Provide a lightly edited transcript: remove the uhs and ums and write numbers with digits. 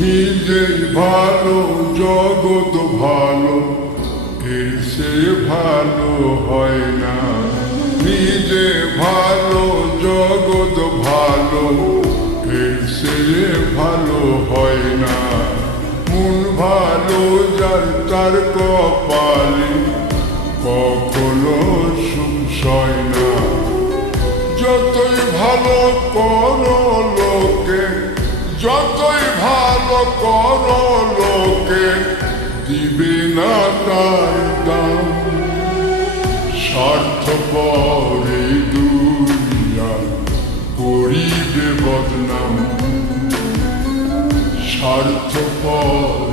নিজেই ভালো জগৎ ভালো, এর সে ভালো হয় না। নিজে ভালো জগৎ ভালো, এর সে ভালো হয় না। মন ভালো যার তার কপালে কখনো সুখ সয় না। যতই ভালো করো লোকে, যতই ভালো করো লোকে, দিবে না তার দাম। স্বার্থপর এই দুনিয়া করিবে বদনাম। স্বার্থপর